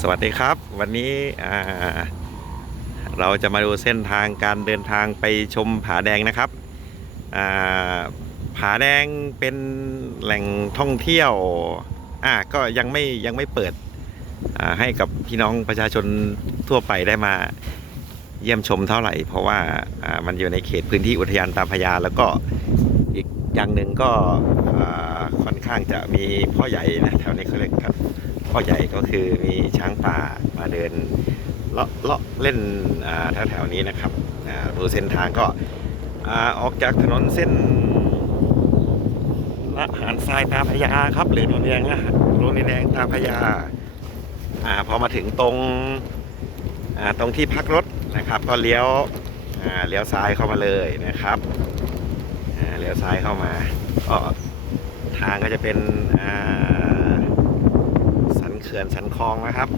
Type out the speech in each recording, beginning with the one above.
สวัสดีครับ วันนี้เราจะมาดูเส้นทางการเดินทางไปชมผาแดงนะครับผาแดงเป็นแหล่งท่องเที่ยวอ่าก็ยังไม่ยังไม่เปิดให้กับพี่น้องประชาชนทั่วไปได้มาเยี่ยมชมเท่าไหร่ เพราะว่ามันอยู่ในเขตพื้นที่อุทยานตาพยาแล้วก็อีก อย่างหนึ่งก็ค่อนข้างจะมีพ่อใหญ่นะแถวนี้เขาเรียกครับพ่อใหญ่ก็คือมีช้างป่ามาเดินเลาะเลาะเล่นอ่าแถวๆนี้นะครับดูเส้นทางก็ออกจากถนนเส้นละหารทรายตาพยาครับ หรือโรงเรียนนะโรงเรียนแดงตาพยาอพอมาถึงตรงตรงที่พักรถนะครับ ก็เลี้ยวเลี้ยวซ้ายเข้ามาเลยนะครับ เลี้ยวซ้ายเข้ามาก็ทางก็จะเป็นสันเขื่อนสันคลองนะครับ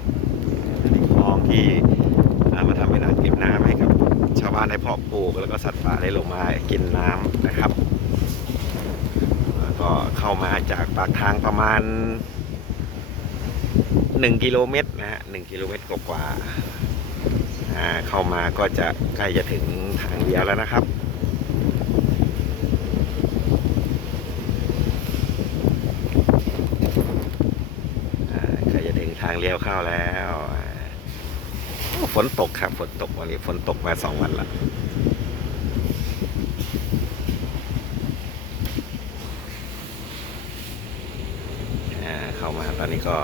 คลองที่มาทำเป็นอ่างเก็บน้ำให้กับชาวบ้านได้เพาะปลูกแล้วก็สัตว์ป่าได้ลงมากินน้ำนะครับแล้วก็เข้ามาจากปากทางประมาณ 1 กิโลเมตรนะฮะหนึ่งกิโลเมตรกว่าๆอ่าเข้ามาก็จะใกล้จะถึงทางเดียวแล้วนะครับ อ่าใกล้จะถึงทางเลี้ยวเข้าแล้วฝนตกครับฝนตกวันนี้ฝนตกมาสองวันละเข้ามาตอนนี้ก็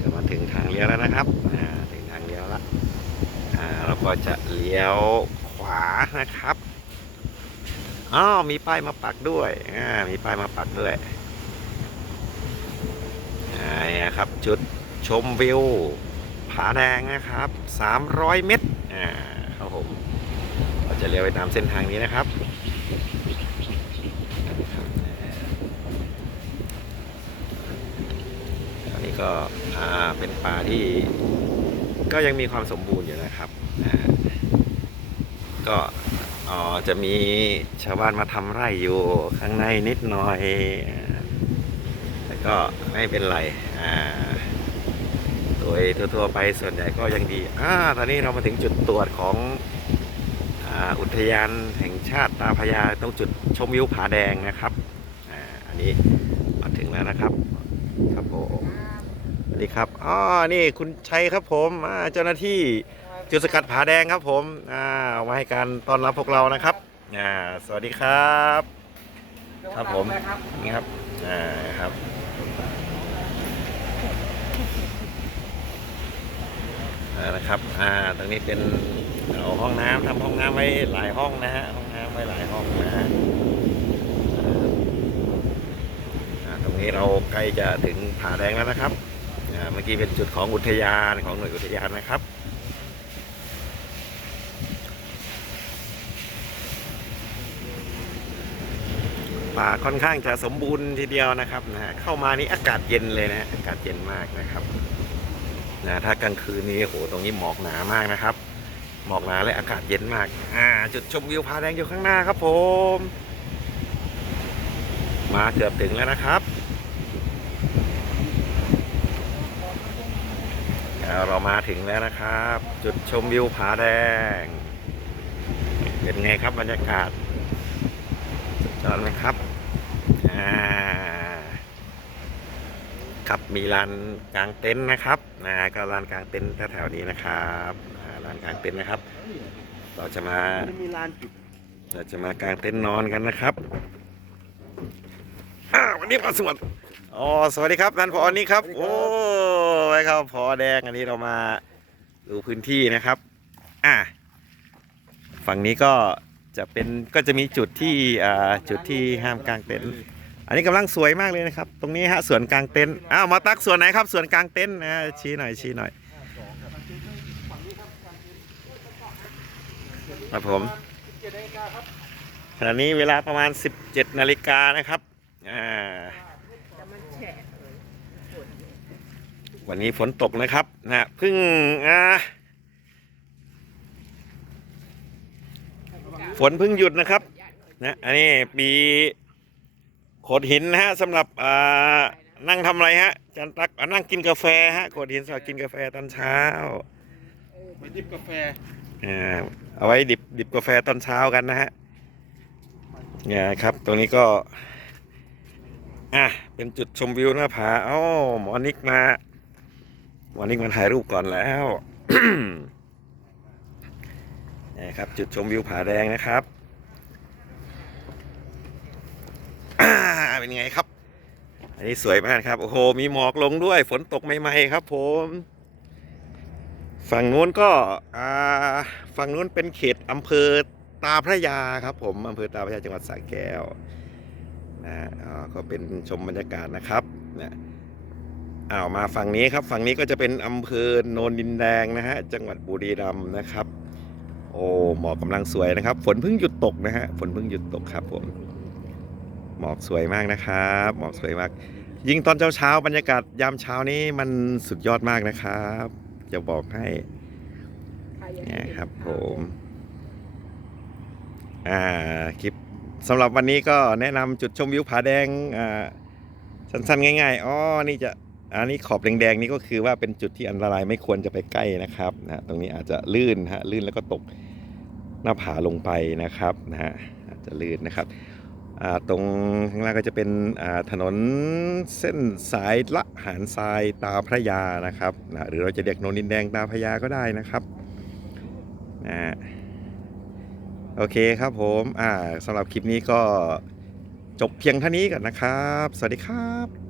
ก็มาถึงทางเลี้ยวแล้วนะครับถึงทางเลี้ยวแล้วเราก็จะเลี้ยวขวานะครับอ๋อมีป้ายมาปักด้วยมีป้ายมาปักด้วย นี่ครับจุดชมวิวผาแดงนะครับ 300 เมตรอ่าครับผมเราจะเลี้ยวไปตามเส้นทางนี้นะครับอันนี้ก็อ่าเป็นป่าที่ก็ยังมีความสมบูรณ์อยู่นะครับอ่าก็อ๋อจะมีชาวบ้านมาทำไร่อยู่ข้างในนิดหน่อย ก็ไม่เป็นไรอ่าโดยทั่วๆไปส่วนใหญ่ก็ยังดีอ่าตอนนี้เรามาถึงจุดตรวจของอ,อุทยานแห่งชาติตาพยาตรงจุดชมวิวผาแดงนะครับอ่าอันนี้มาถึงแล้วนะครับ ครับผมสวัสดีครับอ๋อนี่คุณชัยครับผมเจ้าหน้าที่จุดสกัดผาแดงครับผมอ่ามาให้การต้อนรับพวกเรานะครับอ่าสวัสดีครับ ครับผมนี่ครับอ่าครับอ่านะครับอ่าตรงนี้เป็นเอาห้องน้ำทำห้องน้ำไว้หลายห้องนะฮะห้องน้ำไว้หลายห้องนะฮะอ่าตรงนี้เราใกล้จะถึงผาแดงแล้วนะครับอ่าเมื่อกี้เป็นจุดของอุทยานของหน่วยอุทยานนะครับ ป่าค่อนข้างจะสมบูรณ์ทีเดียวนะครับนะฮะเข้ามานี่อากาศเย็นเลยนะอากาศเย็นมากนะครับนะถ้ากลางคืนนี้โหตรงนี้หมอกหนามากนะครับ หมอกหนาและอากาศเย็นมากอ่าจุดชมวิวผาแดงอยู่ข้างหน้าครับผม มาเกือบถึงแล้วนะครับเรามาถึงแล้วนะครับ จุดชมวิวผาแดง เป็นไงครับบรรยากาศ จอดไหมครับอ่าครับมีลานกลางเต็นท์นะครับนะก็ลานกลางเต็นท์แถวๆนี้นะครับอ่าลานกลางเต็นท์นะครับ เราจะมามันมีลานจุดเราจะมากางเต็นท์นอนกันนะครับอ้าววันนี้มาสวดอ๋อสวัสดีครับท่านผอนี่ครับ โอ้ยครับผอแดงอันนี้เรามาดูพื้นที่นะครับ อ่าฝั่งนี้ก็ จะเป็นก็จะมีจุดที่จุดที่ห้ามกางเต็นท์อันนี้กำลังสวยมากเลยนะครับ ตรงนี้ฮะสวนกลางเต็นท์อ้าวมาตักส่วนไหนครับสวนกลางเต็นท์นะชี้หน่อยชี้หน่อยครับผมขณะนี้เวลาประมาณ 17นาฬิกานะครับวันนี้ฝนตกนะครับนะฮะเพิ่งอ่า ฝนเพิ่งหยุดนะครับนะอันนี้ปีโขดหินนะฮะสำหรับอ่านั่งทำอะไรฮะอาจารย์ตักอะนั่งกินกาแฟฮะโกดหินสอดกินกาแฟตอนเช้าไปดิบกาแฟอ่าเอาไว้ดิบดิบกาแฟตอนเช้ากันนะฮะเนี่ยครับตรงนี้ก็อะเป็นจุดชมวิวหน้าผาเอ้าหมอนิกมาหมอนิกมาถ่ายรูปก่อนแล้ว นี่ครับจุดชมวิวผาแดงนะครับเป็นไงครับ อันนี้สวยมากครับ โอ้โห มีหมอกลงด้วย ฝนตกใหม่ๆครับ ผม ฝั่งนู้นก็ฝั่งนู้นเป็นเขตอำเภอตาพระยาครับ ผมอำเภอตาพระยาจังหวัดสระแก้วนะก็เป็นชมบรรยากาศนะครับนะอ้าวมาฝั่งนี้ครับ ฝั่งนี้ก็จะเป็นอำเภอโนนดินแดงนะฮะ จังหวัดบุรีรัมย์นะครับ โอ้หมอกกำลังสวยนะครับ ฝนเพิ่งหยุดตกนะฮะฝนเพิ่งหยุดตกครับผมหมอกสวยมากนะครับหมอกสวยมาก ยิ่งตอนเช้าๆบรรยากาศยามเช้านี้มันสุดยอดมากนะครับ จะบอกให้นี่ครับผมอ่าคลิปสำหรับวันนี้ก็แนะนำจุดชมวิวผาแดงอ่าสั้นๆ ง่ายๆอ๋อนี่จะ อันนี้ขอบแดงๆนี่ก็คือว่าเป็นจุดที่อันตรายไม่ควรจะไปใกล้นะครับนะตรงนี้อาจจะลื่นฮะลื่นแล้วก็ตกหน้าผาลงไปนะครับนะฮะอาจจะลื่นนะครับอ่าตรงข้างล่างก็จะเป็นอ่าถนนเส้นสายละหารทรายตาพระยานะครับนะหรือเราจะเรียกโนนินแดงตาพระยาก็ได้นะครับนะฮะโอเคครับผมอ่าสำหรับคลิปนี้ก็จบเพียงเท่านี้ก่อนนะครับ สวัสดีครับ